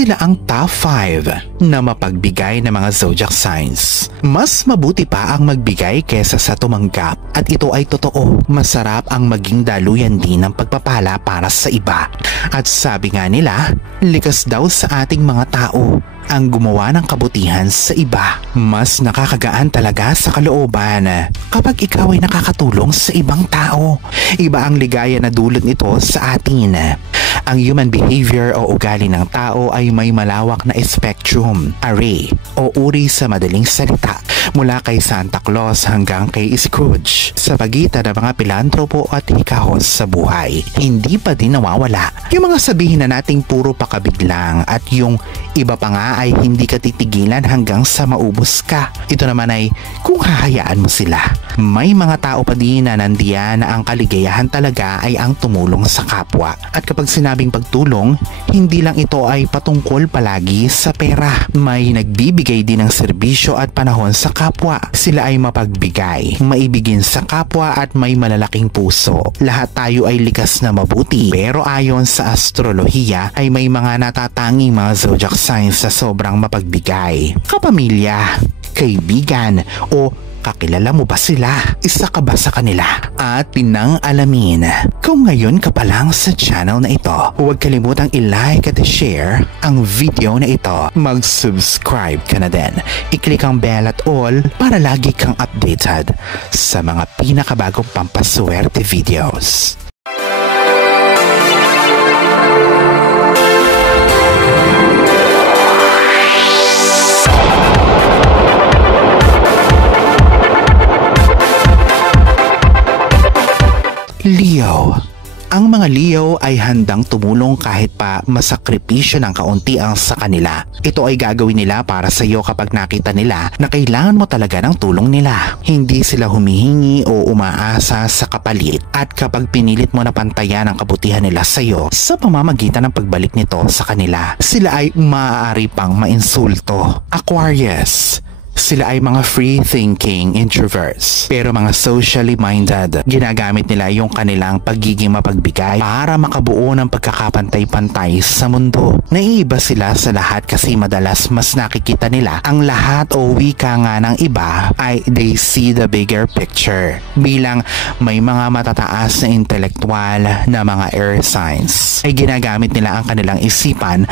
Sila ang top 5 na mapagbigay ng mga zodiac signs. Mas mabuti pa ang magbigay kesa sa tumanggap, at ito ay totoo. Masarap ang maging daluyan din ng pagpapala para sa iba. At sabi nga nila, likas daw sa ating mga tao ang gumawa ng kabutihan sa iba. Mas nakakagaan talaga sa kalooban kapag ikaw ay nakakatulong sa ibang tao. Iba ang ligaya na dulot nito sa atin. Ang human behavior o ugali ng tao ay may malawak na spectrum, array o uri sa madaling salita, mula kay Santa Claus hanggang kay Scrooge. Sa pagitan ng mga pilantropo at hikahos sa buhay, hindi pa din nawawala yung mga sabihin na nating puro pakabiglang, at yung iba pa nga ay hindi ka titigilan hanggang sa maubos ka. Ito naman ay kung hahayaan mo sila. May mga tao pa din na nandiyan na ang kaligayahan talaga ay ang tumulong sa kapwa. At kapag sinabing pagtulong, hindi lang ito ay patungkol palagi sa pera. May nagbibigay din ng serbisyo at panahon sa kapwa. Sila ay mapagbigay, maibigin sa kapwa at may malalaking puso. Lahat tayo ay likas na mabuti, pero ayon sa astrolohiya ay may mga natatanging mga zodiac signs sa sobrang mapagbigay. Kapamilya, kaibigan o kakilala mo ba sila? Isa ka ba sa kanila? At pinang alamin, kung ngayon ka pa lang sa channel na ito, huwag kalimutang i-like at i-share ang video na ito. Mag-subscribe ka na din. I-click ang bell at all para lagi kang updated sa mga pinakabagong pampaswerte videos. Leo. Ang mga Leo ay handang tumulong kahit pa masakripisyo ng kaunti ang sa kanila. Ito ay gagawin nila para sa iyo kapag nakita nila na kailangan mo talaga ng tulong nila. Hindi sila humihingi o umaasa sa kapalit, at kapag pinilit mo na pantayan ang kabutihan nila sa iyo sa pamamagitan ng pagbalik nito sa kanila, sila ay maaari pang mainsulto. Aquarius. Sila ay mga free-thinking introverts, pero mga socially minded. Ginagamit nila yung kanilang pagiging mapagbigay para makabuo ng pagkakapantay-pantay sa mundo. Naiiba sila sa lahat kasi madalas mas nakikita nila ang lahat, o wika nga ng iba ay they see the bigger picture. Bilang may mga matataas na intelektual na mga air signs, ay ginagamit nila ang kanilang isipan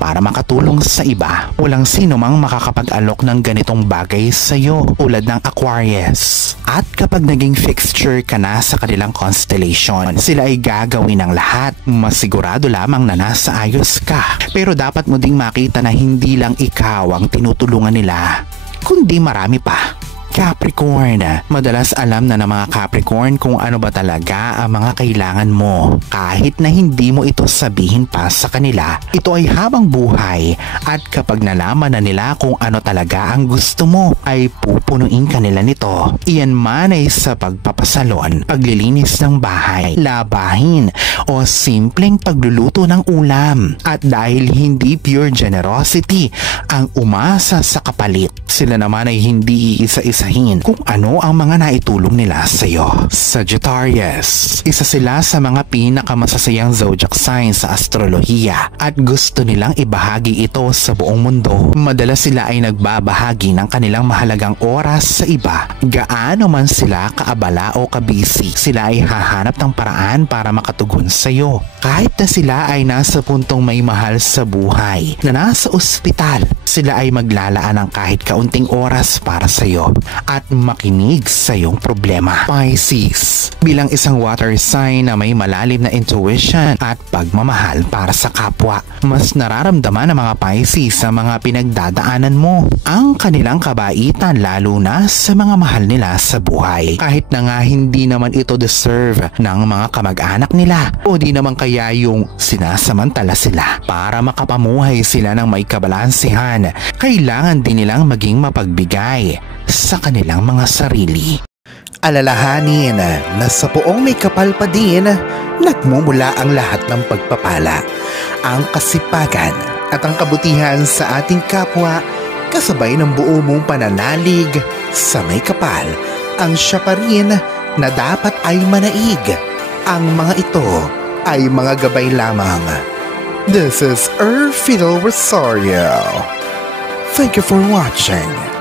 para makatulong sa iba. Walang sino mang makakapag-alok ng ganitong bagay sa iyo tulad ng Aquarius. At kapag naging fixture ka na sa kanilang constellation, sila ay gagawin ng lahat. Masigurado lamang na nasa ayos ka. Pero dapat mo ding makita na hindi lang ikaw ang tinutulungan nila, kundi marami pa. Capricorn. Madalas alam na ng mga Capricorn kung ano ba talaga ang mga kailangan mo, kahit na hindi mo ito sabihin pa sa kanila. Ito ay habang buhay, at kapag nalaman na nila kung ano talaga ang gusto mo, ay pupunuin ka nila nito. Iyan man ay sa pagpapasalon, paglilinis ng bahay, labahin o simpleng pagluluto ng ulam. At dahil hindi pure generosity ang umasa sa kapalit, sila naman ay hindi iisa-isa kung ano ang mga naitulong nila sa iyo. Sagittarius. Isa sila sa mga pinakamasasayang zodiac signs sa astrolohiya, at gusto nilang ibahagi ito sa buong mundo. Madalas sila ay nagbabahagi ng kanilang mahalagang oras sa iba. Gaano man sila kaabala o kabisi, sila ay hahanap ng paraan para makatugon sa iyo. Kahit na sila ay nasa puntong may mahal sa buhay, na nasa ospital, sila ay maglalaan ng kahit kaunting oras para sa iyo at makinig sa iyong problema. Pisces. Bilang isang water sign na may malalim na intuition at pagmamahal para sa kapwa, mas nararamdaman ng mga Pisces sa mga pinagdadaanan mo. Ang kanilang kabaitan, lalo na sa mga mahal nila sa buhay. Kahit na nga hindi naman ito deserve ng mga kamag-anak nila, o di naman kaya yung sinasamantala sila. Para makapamuhay sila ng may kabalansihan, kailangan din nilang maging mapagbigay sa kanilang mga sarili. Alalahanin na sa poong may kapal pa din, nagmumula ang lahat ng pagpapala, ang kasipagan at ang kabutihan sa ating kapwa, kasabay ng buo mong pananalig sa may kapal. Ang siya pa rin na dapat ay manaig. Ang mga ito ay mga gabay lamang This is Fidel Rosario. Thank you for watching.